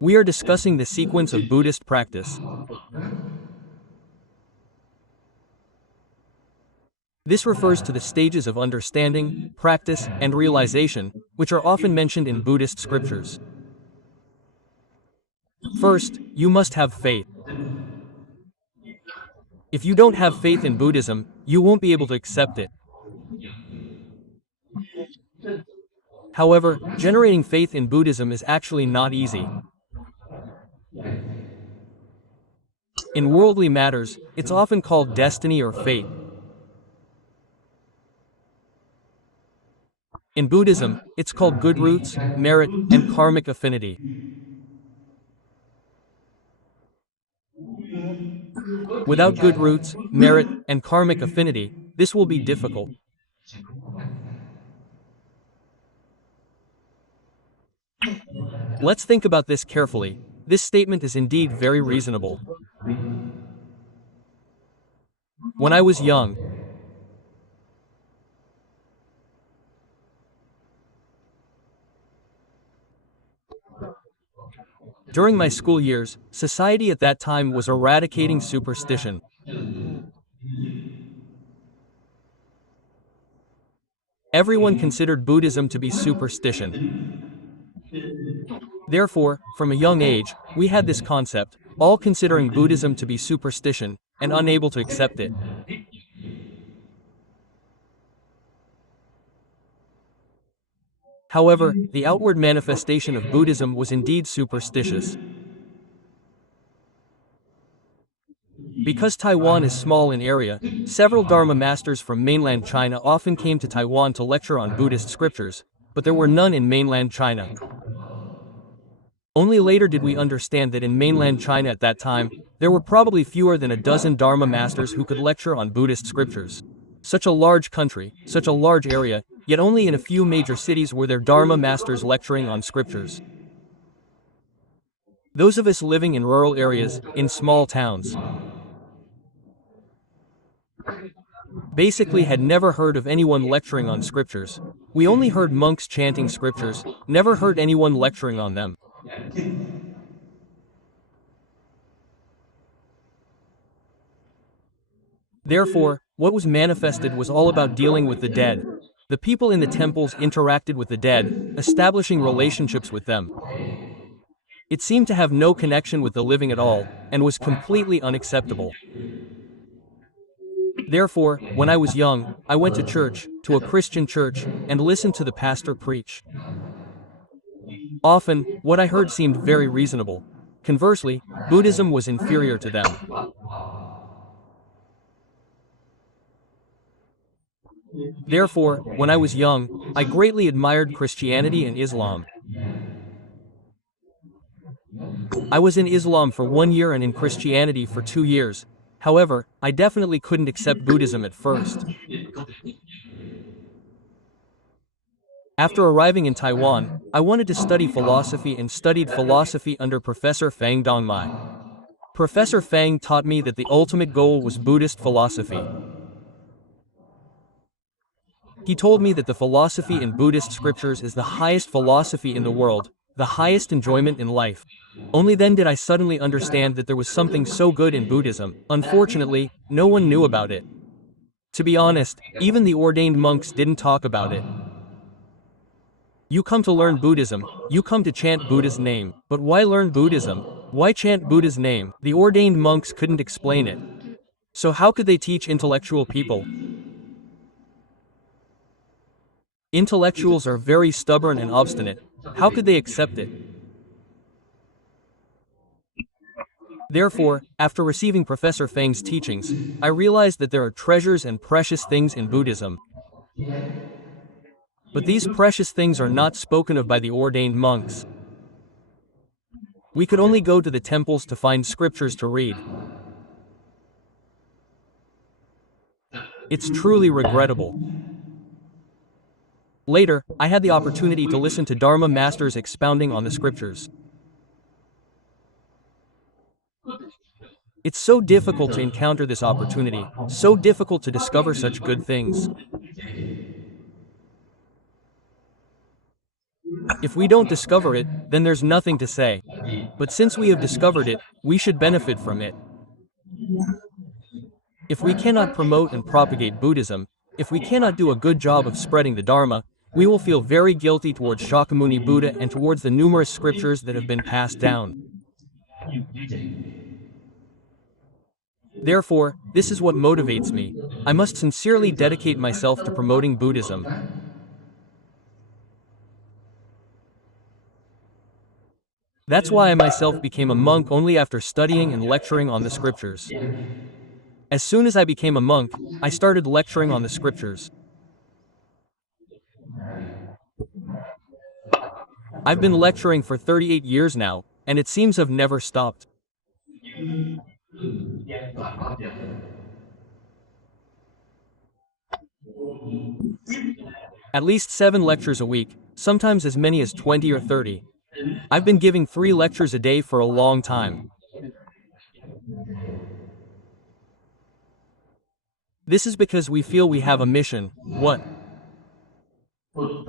We are discussing the sequence of Buddhist practice. This refers to the stages of understanding, practice, and realization, which are often mentioned in Buddhist scriptures. First, you must have faith. If you don't have faith in Buddhism, you won't be able to accept it. However, generating faith in Buddhism is actually not easy. In worldly matters, it's often called destiny or fate. In Buddhism, it's called good roots, merit, and karmic affinity. Without good roots, merit, and karmic affinity, this will be difficult. Let's think about this carefully. This statement is indeed very reasonable. When I was young, during my school years, society at that time was eradicating superstition. Everyone considered Buddhism to be superstition. Therefore, from a young age, we had this concept, all considering Buddhism to be superstition, and unable to accept it. However, the outward manifestation of Buddhism was indeed superstitious. Because Taiwan is small in area, several Dharma masters from mainland China often came to Taiwan to lecture on Buddhist scriptures, but there were none in mainland China. Only later did we understand that in mainland China at that time, there were probably fewer than a dozen Dharma masters who could lecture on Buddhist scriptures. Such a large country, such a large area, yet only in a few major cities were there Dharma masters lecturing on scriptures. Those of us living in rural areas, in small towns, basically had never heard of anyone lecturing on scriptures. We only heard monks chanting scriptures, never heard anyone lecturing on them. Therefore, what was manifested was all about dealing with the dead. The people in the temples interacted with the dead, establishing relationships with them. It seemed to have no connection with the living at all, and was completely unacceptable. Therefore, when I was young, I went to church, to a Christian church, and listened to the pastor preach. Often, what I heard seemed very reasonable. Conversely, Buddhism was inferior to them. Therefore, when I was young, I greatly admired Christianity and Islam. I was in Islam for 1 year and in Christianity for 2 years. However, I definitely couldn't accept Buddhism at first. After arriving in Taiwan, I wanted to study philosophy and studied philosophy under Professor Fang Dongmai. Professor Fang taught me that the ultimate goal was Buddhist philosophy. He told me that the philosophy in Buddhist scriptures is the highest philosophy in the world, the highest enjoyment in life. Only then did I suddenly understand that there was something so good in Buddhism. Unfortunately, no one knew about it. To be honest, even the ordained monks didn't talk about it. You come to learn Buddhism, you come to chant Buddha's name, but why learn Buddhism? Why chant Buddha's name? The ordained monks couldn't explain it. So how could they teach intellectual people? Intellectuals are very stubborn and obstinate. How could they accept it? Therefore, after receiving Professor Fang's teachings, I realized that there are treasures and precious things in Buddhism. But these precious things are not spoken of by the ordained monks. We could only go to the temples to find scriptures to read. It's truly regrettable. Later, I had the opportunity to listen to Dharma masters expounding on the scriptures. It's so difficult to encounter this opportunity, so difficult to discover such good things. If we don't discover it, then there's nothing to say. But since we have discovered it, we should benefit from it. If we cannot promote and propagate Buddhism, if we cannot do a good job of spreading the Dharma, we will feel very guilty towards Shakyamuni Buddha and towards the numerous scriptures that have been passed down. Therefore, this is what motivates me. I must sincerely dedicate myself to promoting Buddhism. That's why I myself became a monk only after studying and lecturing on the scriptures. As soon as I became a monk, I started lecturing on the scriptures. I've been lecturing for 38 years now, and it seems I've never stopped. At least 7 lectures a week, sometimes as many as 20 or 30. I've been giving 3 lectures a day for a long time. This is because we feel we have a mission. What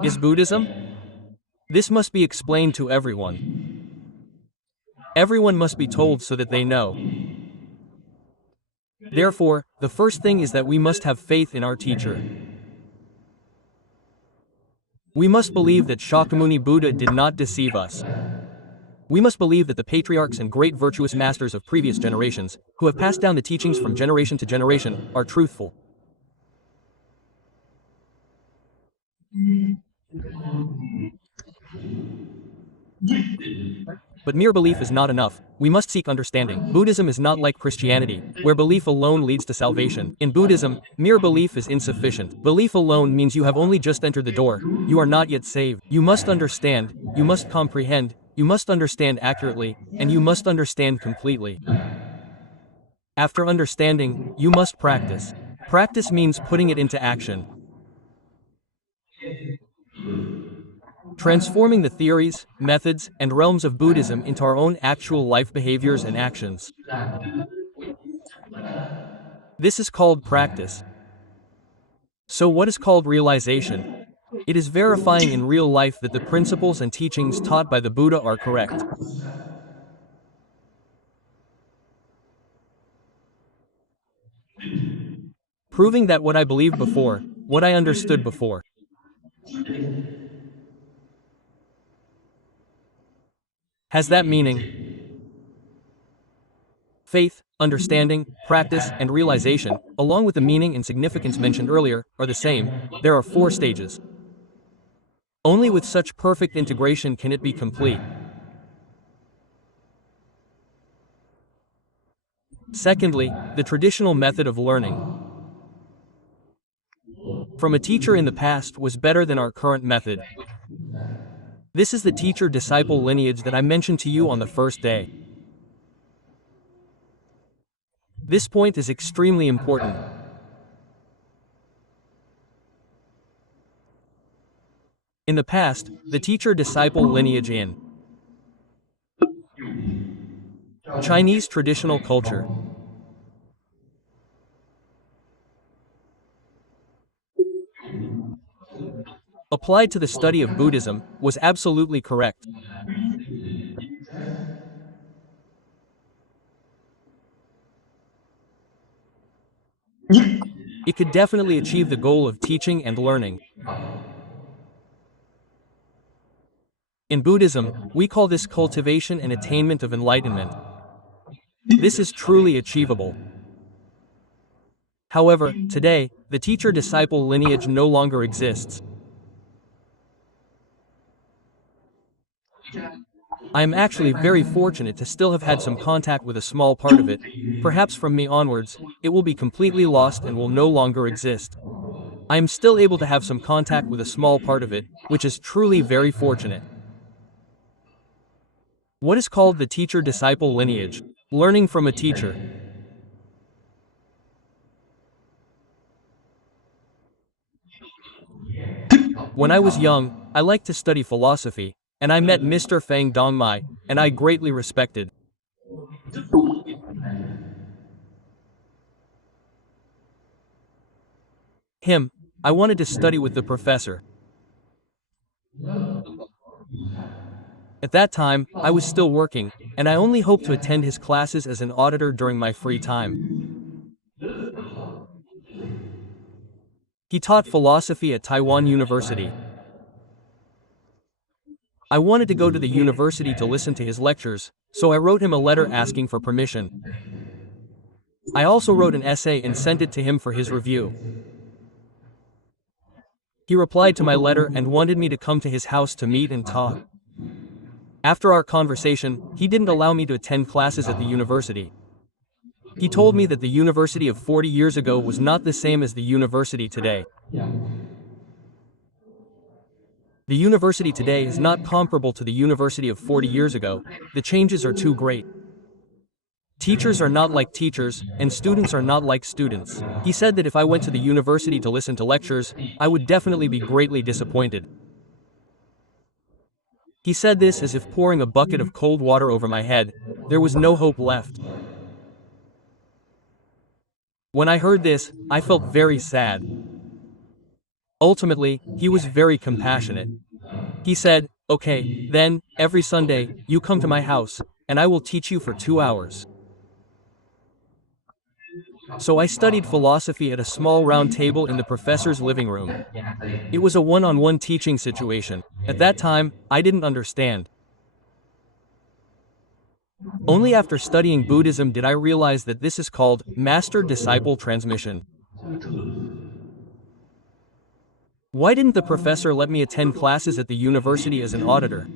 is Buddhism? This must be explained to everyone. Everyone must be told so that they know. Therefore, the first thing is that we must have faith in our teacher. We must believe that Shakyamuni Buddha did not deceive us. We must believe that the patriarchs and great virtuous masters of previous generations, who have passed down the teachings from generation to generation, are truthful. But mere belief is not enough. We must seek understanding. Buddhism is not like Christianity, where belief alone leads to salvation. In Buddhism, mere belief is insufficient. Belief alone means you have only just entered the door. You are not yet saved. You must understand, you must comprehend, you must understand accurately, and you must understand completely. After understanding, you must practice. Practice means putting it into action. Transforming the theories, methods, and realms of Buddhism into our own actual life behaviors and actions. This is called practice. So what is called realization? It is verifying in real life that the principles and teachings taught by the Buddha are correct. Proving that what I believed before, what I understood before. Has that meaning? Faith, understanding, practice, and realization, along with the meaning and significance mentioned earlier, are the same. There are 4 stages. Only with such perfect integration can it be complete. Secondly, the traditional method of learning from a teacher in the past was better than our current method. This is the teacher-disciple lineage that I mentioned to you on the first day. This point is extremely important. In the past, the teacher-disciple lineage in Chinese traditional culture applied to the study of Buddhism was absolutely correct. It could definitely achieve the goal of teaching and learning. In Buddhism, we call this cultivation and attainment of enlightenment. This is truly achievable. However, today, the teacher-disciple lineage no longer exists. I am actually very fortunate to still have had some contact with a small part of it. Perhaps from me onwards, it will be completely lost and will no longer exist. I am still able to have some contact with a small part of it, which is truly very fortunate. What is called the teacher-disciple lineage? Learning from a teacher. When I was young, I liked to study philosophy, and I met Mr. Feng Dongmai, and I greatly respected him. I wanted to study with the professor. At that time, I was still working, and I only hoped to attend his classes as an auditor during my free time. He taught philosophy at Taiwan University. I wanted to go to the university to listen to his lectures, so I wrote him a letter asking for permission. I also wrote an essay and sent it to him for his review. He replied to my letter and wanted me to come to his house to meet and talk. After our conversation, he didn't allow me to attend classes at the university. He told me that the university of 40 years ago was not the same as the university today. The university today is not comparable to the university of 40 years ago. The changes are too great. Teachers are not like teachers, and students are not like students. He said that if I went to the university to listen to lectures, I would definitely be greatly disappointed. He said this as if pouring a bucket of cold water over my head. There was no hope left. When I heard this, I felt very sad. Ultimately, he was very compassionate. He said, "Okay, then, every Sunday, you come to my house, and I will teach you for 2 hours." So I studied philosophy at a small round table in the professor's living room. It was a one-on-one teaching situation. At that time, I didn't understand. Only after studying Buddhism did I realize that this is called master-disciple transmission. Why didn't the professor let me attend classes at the university as an auditor?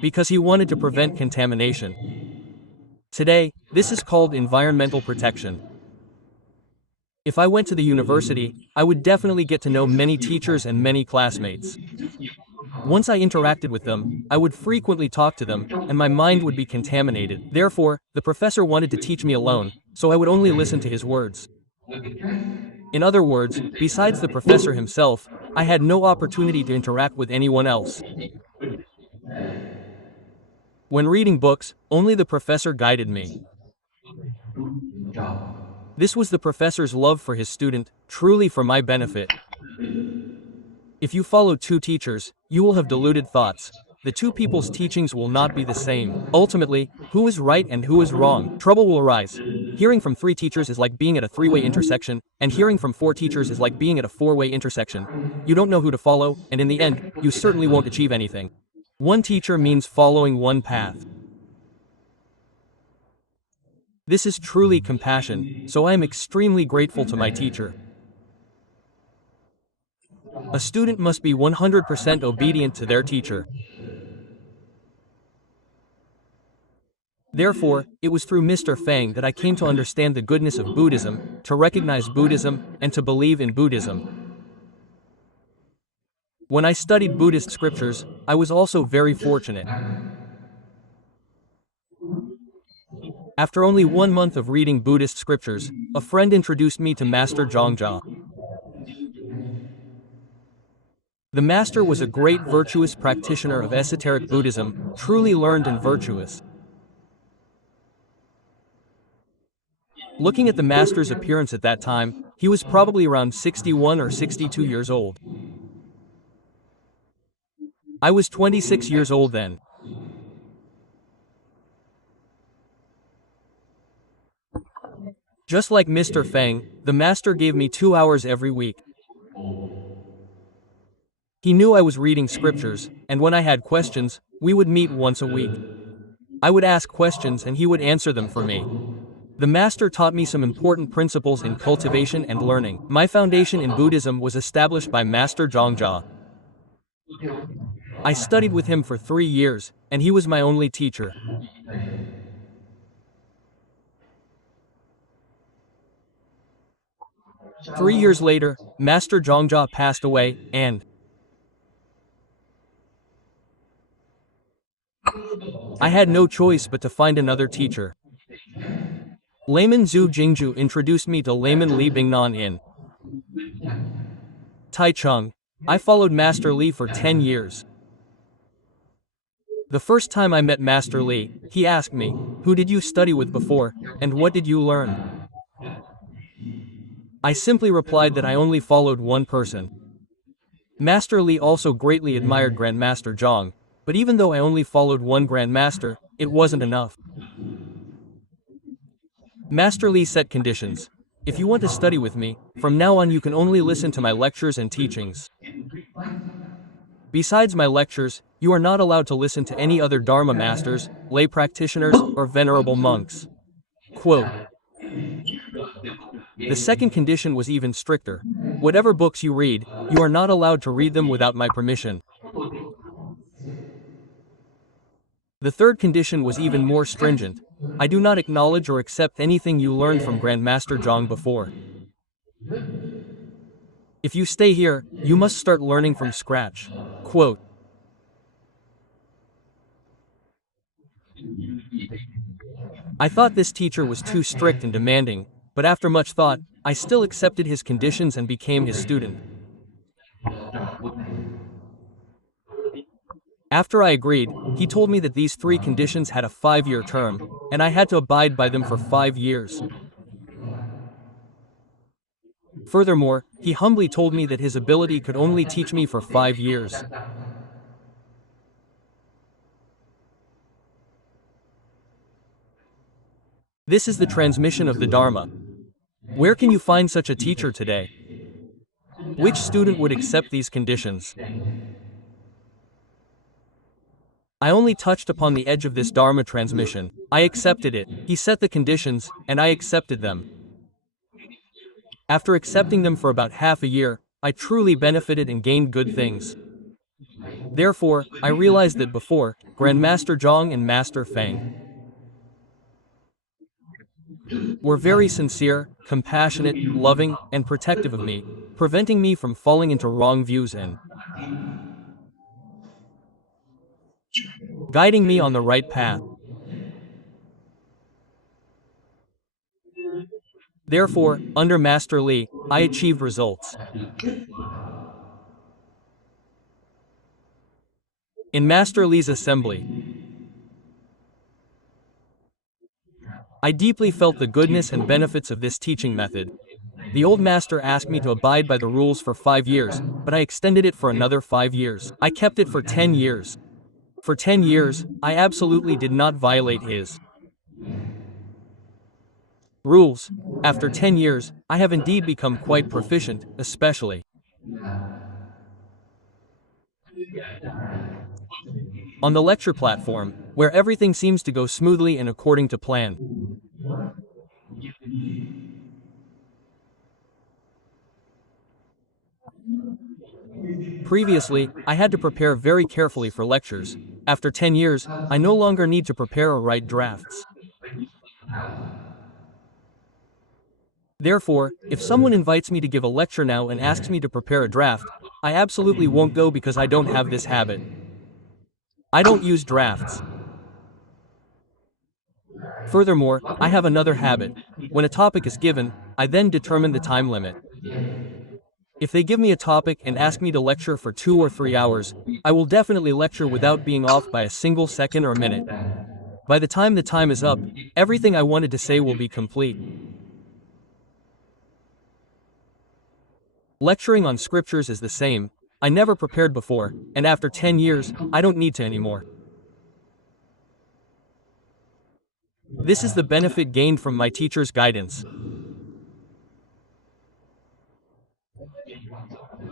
Because he wanted to prevent contamination. Today, this is called environmental protection. If I went to the university, I would definitely get to know many teachers and many classmates. Once I interacted with them, I would frequently talk to them, and my mind would be contaminated. Therefore, the professor wanted to teach me alone, so I would only listen to his words. In other words, besides the professor himself, I had no opportunity to interact with anyone else. When reading books, only the professor guided me. This was the professor's love for his student, truly for my benefit. If you follow two teachers, you will have diluted thoughts. The two people's teachings will not be the same. Ultimately, who is right and who is wrong? Trouble will arise. Hearing from 3 teachers is like being at a 3-way intersection, and hearing from 4 teachers is like being at a 4-way intersection. You don't know who to follow, and in the end, you certainly won't achieve anything. One teacher means following one path. This is truly compassion, so I am extremely grateful to my teacher. A student must be 100% obedient to their teacher. Therefore, it was through Mr. Fang that I came to understand the goodness of Buddhism, to recognize Buddhism, and to believe in Buddhism. When I studied Buddhist scriptures, I was also very fortunate. After only 1 month of reading Buddhist scriptures, a friend introduced me to Master Zhongjia. The master was a great virtuous practitioner of esoteric Buddhism, truly learned and virtuous. Looking at the master's appearance at that time, he was probably around 61 or 62 years old. I was 26 years old then. Just like Mr. Fang, the master gave me 2 hours every week. He knew I was reading scriptures, and when I had questions, we would meet once a week. I would ask questions and he would answer them for me. The master taught me some important principles in cultivation and learning. My foundation in Buddhism was established by Master Zhongjia. I studied with him for 3 years, and he was my only teacher. Three years later, Master Zhongjia passed away, and I had no choice but to find another teacher. Layman Zhu Jingju introduced me to Layman Li Bingnan in Taichung. I followed Master Li for 10 years. The first time I met Master Li, he asked me, "Who did you study with before, and what did you learn?" I simply replied that I only followed one person. Master Li also greatly admired Grandmaster Zhang, but even though I only followed one Grandmaster, it wasn't enough. Master Li set conditions. If you want to study with me, from now on you can only listen to my lectures and teachings. Besides my lectures, you are not allowed to listen to any other Dharma masters, lay practitioners, or venerable monks. Quote. The second condition was even stricter. Whatever books you read, you are not allowed to read them without my permission. The third condition was even more stringent. I do not acknowledge or accept anything you learned from Grandmaster Zhang before. If you stay here, you must start learning from scratch. Quote. I thought this teacher was too strict and demanding, but after much thought, I still accepted his conditions and became his student. After I agreed, he told me that these three conditions had a 5-year term, and I had to abide by them for 5 years. Furthermore, he humbly told me that his ability could only teach me for 5 years. This is the transmission of the Dharma. Where can you find such a teacher today? Which student would accept these conditions? I only touched upon the edge of this Dharma transmission. I accepted it. He set the conditions, and I accepted them. After accepting them for about half a year, I truly benefited and gained good things. Therefore, I realized that before, Grandmaster Zhang and Master Feng were very sincere, compassionate, loving, and protective of me, preventing me from falling into wrong views and guiding me on the right path. Therefore, under Master Li, I achieved results. In Master Li's assembly, I deeply felt the goodness and benefits of this teaching method. The old master asked me to abide by the rules for 5 years, but I extended it for another 5 years. I kept it for 10 years. For 10 years, I absolutely did not violate his rules. After 10 years, I have indeed become quite proficient, especially on the lecture platform, where everything seems to go smoothly and according to plan. Previously, I had to prepare very carefully for lectures. After 10 years, I no longer need to prepare or write drafts. Therefore, if someone invites me to give a lecture now and asks me to prepare a draft, I absolutely won't go because I don't have this habit. I don't use drafts. Furthermore, I have another habit. When a topic is given, I then determine the time limit. If they give me a topic and ask me to lecture for 2 or 3 hours, I will definitely lecture without being off by a single second or minute. By the time the time is up, everything I wanted to say will be complete. Lecturing on scriptures is the same. I never prepared before, and after 10 years, I don't need to anymore. This is the benefit gained from my teacher's guidance.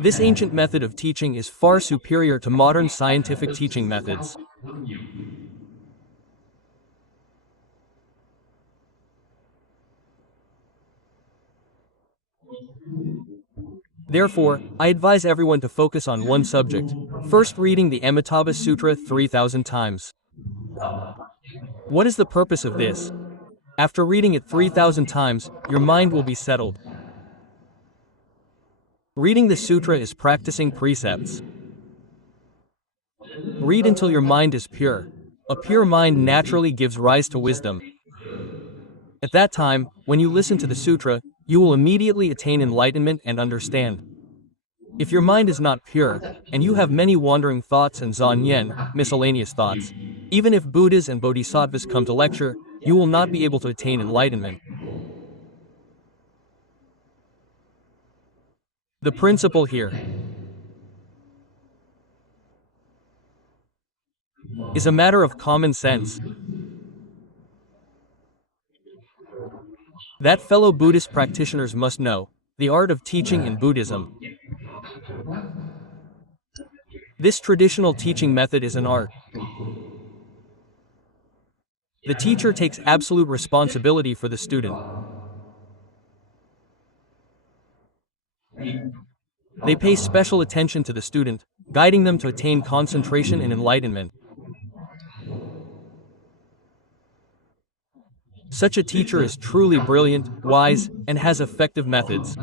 This ancient method of teaching is far superior to modern scientific teaching methods. Therefore, I advise everyone to focus on one subject. First, reading the Amitabha Sutra 3,000 times. What is the purpose of this? After reading it 3,000 times, your mind will be settled. Reading the sutra is practicing precepts. Read until your mind is pure. A pure mind naturally gives rise to wisdom. At that time, when you listen to the sutra, you will immediately attain enlightenment and understand. If your mind is not pure, and you have many wandering thoughts and zanyen, miscellaneous thoughts, even if Buddhas and Bodhisattvas come to lecture, you will not be able to attain enlightenment. The principle here is a matter of common sense. That fellow Buddhist practitioners must know the art of teaching in Buddhism. This traditional teaching method is an art. The teacher takes absolute responsibility for the student. They pay special attention to the student, guiding them to attain concentration and enlightenment. Such a teacher is truly brilliant, wise, and has effective methods.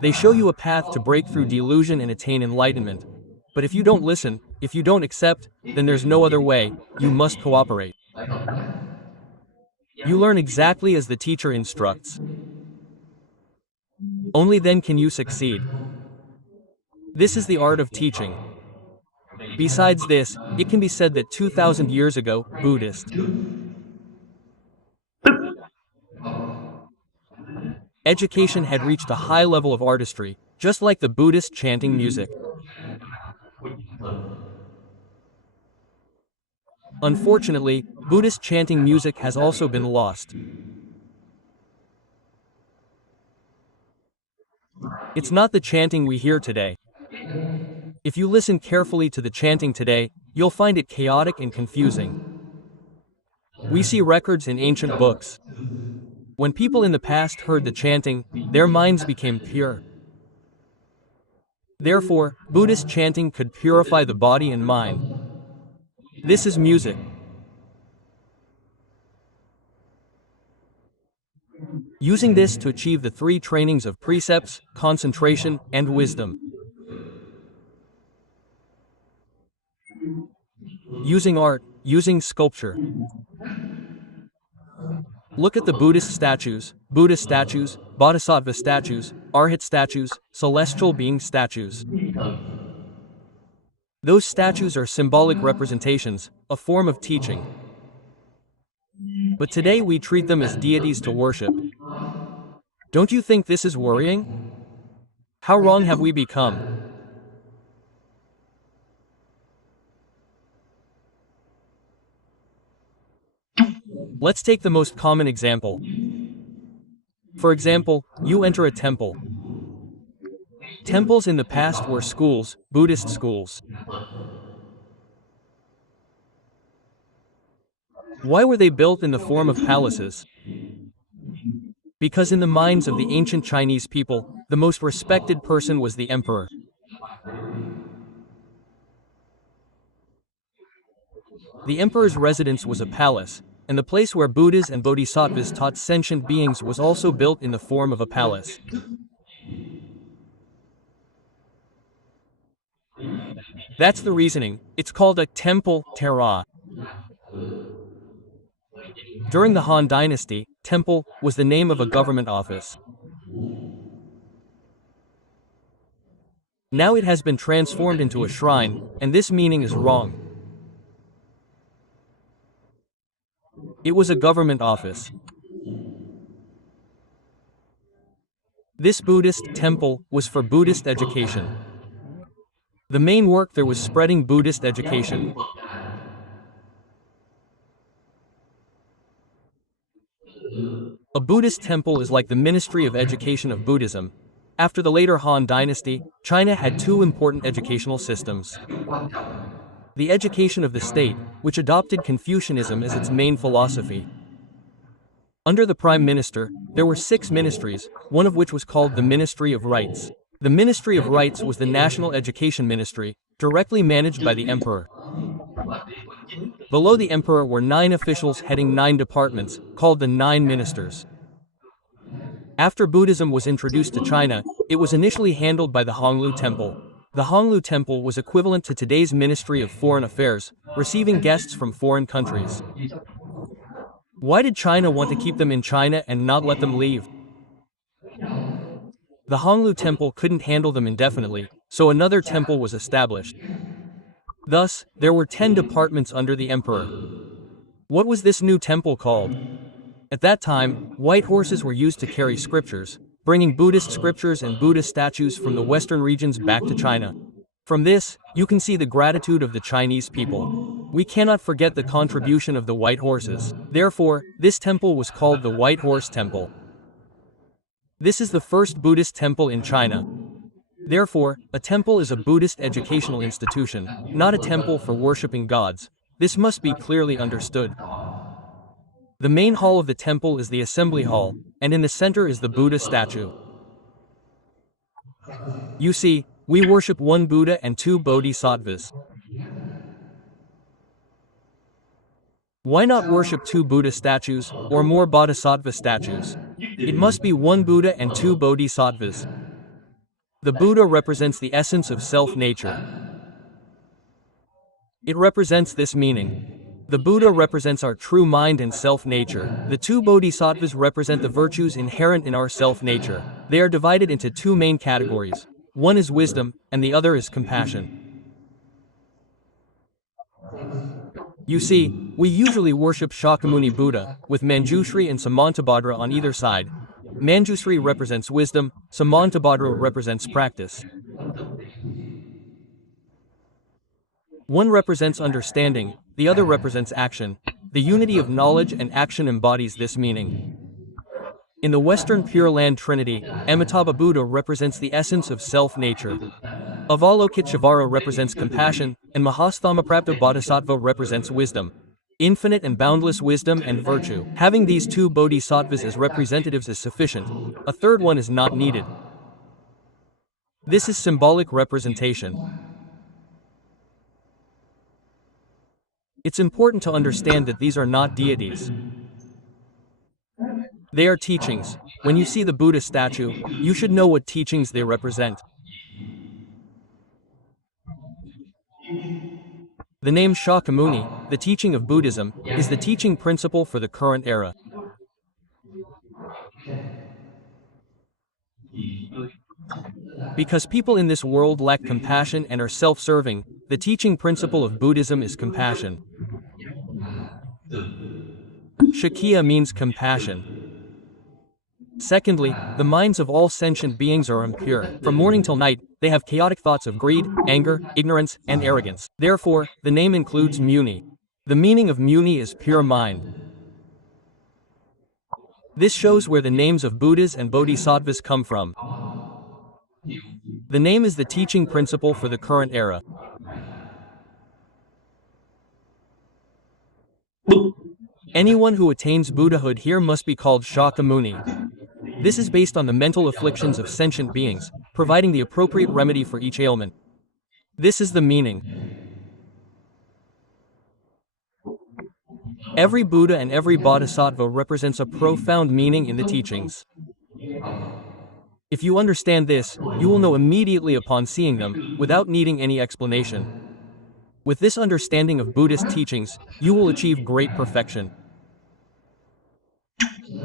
They show you a path to break through delusion and attain enlightenment. But if you don't listen, if you don't accept, then there's no other way, you must cooperate. You learn exactly as the teacher instructs. Only then can you succeed. This is the art of teaching. Besides this, it can be said that 2,000 years ago, Buddhist education had reached a high level of artistry, just like the Buddhist chanting music. Unfortunately, Buddhist chanting music has also been lost. It's not the chanting we hear today. If you listen carefully to the chanting today, you'll find it chaotic and confusing. We see records in ancient books. When people in the past heard the chanting, their minds became pure. Therefore, Buddhist chanting could purify the body and mind. This is music. Using this to achieve the three trainings of precepts, concentration, and wisdom. Using art, using sculpture. Look at the Buddhist statues, Bodhisattva statues, Arhat statues, celestial being statues. Those statues are symbolic representations, a form of teaching. But today we treat them as deities to worship. Don't you think this is worrying? How wrong have we become? Let's take the most common example. For example, you enter a temple. Temples in the past were schools, Buddhist schools. Why were they built in the form of palaces? Because in the minds of the ancient Chinese people, the most respected person was the emperor. The emperor's residence was a palace, and the place where Buddhas and Bodhisattvas taught sentient beings was also built in the form of a palace. That's the reasoning. It's called a temple, Tera. During the Han Dynasty, temple was the name of a government office. Now it has been transformed into a shrine, and this meaning is wrong. It was a government office. This Buddhist temple was for Buddhist education. The main work there was spreading Buddhist education. A Buddhist temple is like the Ministry of Education of Buddhism. After the later Han Dynasty, China had two important educational systems. The education of the state, which adopted Confucianism as its main philosophy. Under the Prime Minister, there were 6 ministries, one of which was called the Ministry of Rights. The Ministry of Rights was the National Education Ministry, directly managed by the Emperor. Below the Emperor were 9 officials heading 9 departments, called the 9 ministers. After Buddhism was introduced to China, it was initially handled by the Honglu Temple. The Honglu Temple was equivalent to today's Ministry of Foreign Affairs, receiving guests from foreign countries. Why did China want to keep them in China and not let them leave? The Honglu Temple couldn't handle them indefinitely, so another temple was established. Thus, there were 10 departments under the emperor. What was this new temple called? At that time, white horses were used to carry scriptures, bringing Buddhist scriptures and Buddhist statues from the western regions back to China. From this, you can see the gratitude of the Chinese people. We cannot forget the contribution of the white horses. Therefore, this temple was called the White Horse Temple. This is the first Buddhist temple in China. Therefore, a temple is a Buddhist educational institution, not a temple for worshipping gods. This must be clearly understood. The main hall of the temple is the assembly hall, and in the center is the Buddha statue. You see, we worship one Buddha and two Bodhisattvas. Why not worship two Buddha statues, or more Bodhisattva statues? It must be one Buddha and two Bodhisattvas. The Buddha represents the essence of self-nature. It represents this meaning. The Buddha represents our true mind and self-nature. The two Bodhisattvas represent the virtues inherent in our self-nature. They are divided into two main categories. One is wisdom, and the other is compassion. You see, we usually worship Shakyamuni Buddha, with Manjushri and Samantabhadra on either side. Manjushri represents wisdom, Samantabhadra represents practice. One represents understanding, the other represents action. The unity of knowledge and action embodies this meaning. In the Western Pure Land Trinity, Amitabha Buddha represents the essence of self-nature. Avalokiteshvara represents compassion, and Mahasthamaprapta Bodhisattva represents wisdom. Infinite and boundless wisdom and virtue. Having these two bodhisattvas as representatives is sufficient. A third one is not needed. This is symbolic representation. It's important to understand that these are not deities. They are teachings. When you see the Buddha statue, you should know what teachings they represent. The name Shakyamuni, the teaching of Buddhism, is the teaching principle for the current era. Because people in this world lack compassion and are self-serving, the teaching principle of Buddhism is compassion. Shakya means compassion. Secondly, the minds of all sentient beings are impure. From morning till night, they have chaotic thoughts of greed, anger, ignorance, and arrogance. Therefore, the name includes Muni. The meaning of Muni is pure mind. This shows where the names of Buddhas and Bodhisattvas come from. The name is the teaching principle for the current era. Anyone who attains Buddhahood here must be called Shakyamuni. This is based on the mental afflictions of sentient beings, providing the appropriate remedy for each ailment. This is the meaning. Every Buddha and every Bodhisattva represents a profound meaning in the teachings. If you understand this, you will know immediately upon seeing them, without needing any explanation. With this understanding of Buddhist teachings, you will achieve great perfection.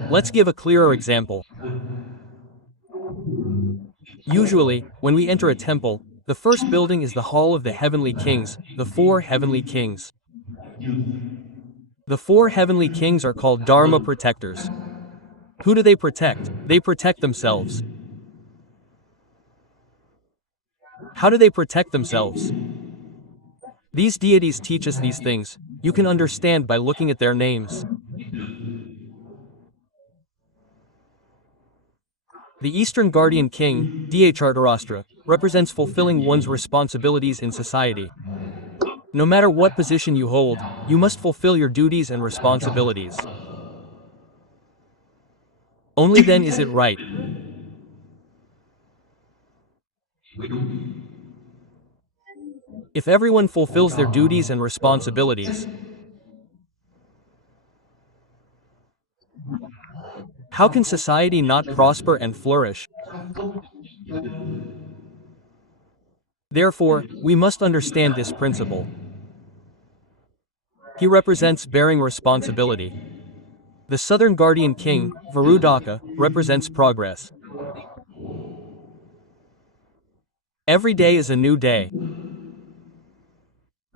Let's give a clearer example. Usually, when we enter a temple, the first building is the Hall of the Heavenly Kings, the four Heavenly Kings. The four Heavenly Kings are called Dharma protectors. Who do they protect? They protect themselves. How do they protect themselves? These deities teach us these things. You can understand by looking at their names. The Eastern Guardian King, Dhritarashtra, represents fulfilling one's responsibilities in society. No matter what position you hold, you must fulfill your duties and responsibilities. Only then is it right. If everyone fulfills their duties and responsibilities, how can society not prosper and flourish? Therefore, we must understand this principle. He represents bearing responsibility. The Southern Guardian King, Varudaka, represents progress. Every day is a new day.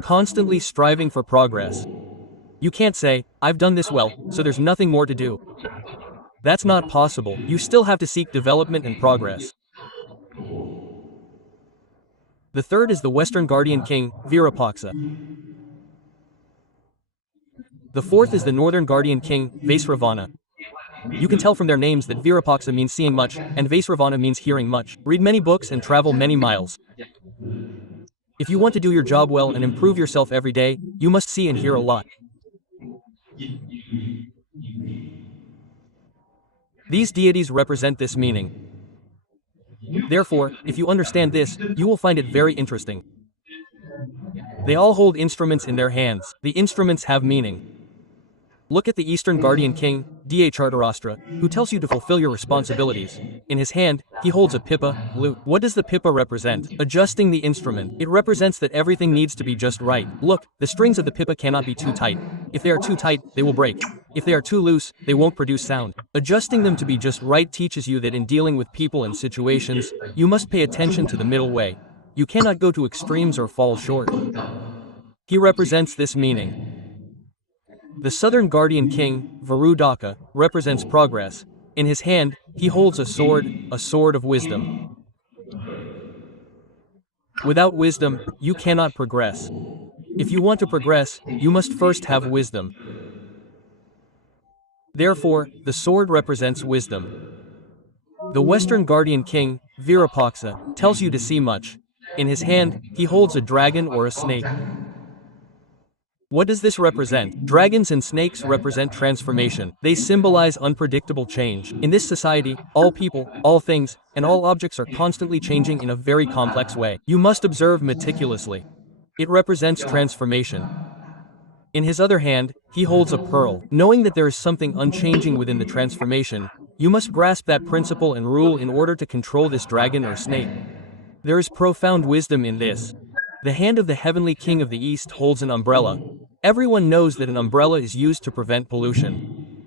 Constantly striving for progress. You can't say, I've done this well, so there's nothing more to do. That's not possible. You still have to seek development and progress. The third is the Western Guardian King, Virapaksa. The fourth is the Northern Guardian King, Vaisravana. You can tell from their names that Virapaksa means seeing much, and Vaisravana means hearing much. Read many books and travel many miles. If you want to do your job well and improve yourself every day, you must see and hear a lot. These deities represent this meaning. Therefore, if you understand this, you will find it very interesting. They all hold instruments in their hands. The instruments have meaning. Look at the Eastern Guardian King, Dhritarashtra, who tells you to fulfill your responsibilities. In his hand, he holds a pipa, lute. What does the pipa represent? Adjusting the instrument. It represents that everything needs to be just right. Look, the strings of the pipa cannot be too tight. If they are too tight, they will break. If they are too loose, they won't produce sound. Adjusting them to be just right teaches you that in dealing with people and situations, you must pay attention to the middle way. You cannot go to extremes or fall short. He represents this meaning. The Southern Guardian King, Varudaka, represents progress. In his hand, he holds a sword of wisdom. Without wisdom, you cannot progress. If you want to progress, you must first have wisdom. Therefore, the sword represents wisdom. The Western Guardian King, Virapaksa, tells you to see much. In his hand, he holds a dragon or a snake. What does this represent? Dragons and snakes represent transformation. They symbolize unpredictable change. In this society, all people, all things, and all objects are constantly changing in a very complex way. You must observe meticulously. It represents transformation. In his other hand, he holds a pearl. Knowing that there is something unchanging within the transformation, you must grasp that principle and rule in order to control this dragon or snake. There is profound wisdom in this. The hand of the heavenly king of the east holds an umbrella. Everyone knows that an umbrella is used to prevent pollution.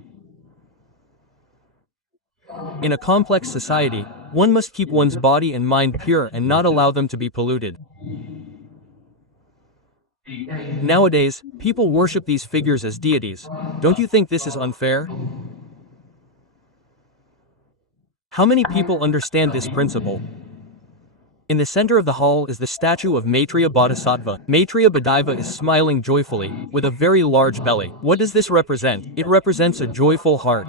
In a complex society, one must keep one's body and mind pure and not allow them to be polluted. Nowadays, people worship these figures as deities. Don't you think this is unfair? How many people understand this principle? In the center of the hall is the statue of Maitreya Bodhisattva. Maitreya Bodhisattva is smiling joyfully, with a very large belly. What does this represent? It represents a joyful heart.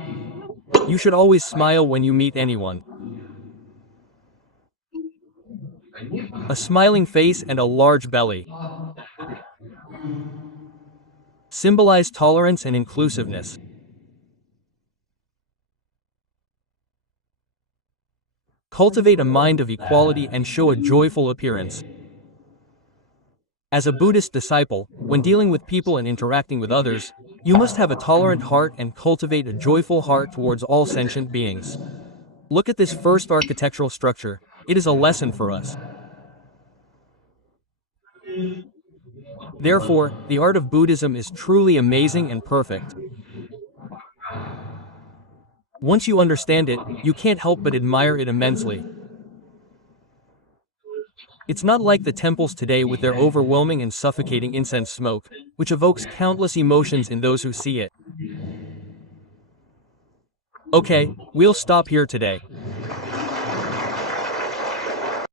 You should always smile when you meet anyone. A smiling face and a large belly symbolize tolerance and inclusiveness. Cultivate a mind of equality and show a joyful appearance. As a Buddhist disciple, when dealing with people and interacting with others, you must have a tolerant heart and cultivate a joyful heart towards all sentient beings. Look at this first architectural structure. It is a lesson for us. Therefore, the art of Buddhism is truly amazing and perfect. Once you understand it, you can't help but admire it immensely. It's not like the temples today with their overwhelming and suffocating incense smoke, which evokes countless emotions in those who see it. Okay, we'll stop here today.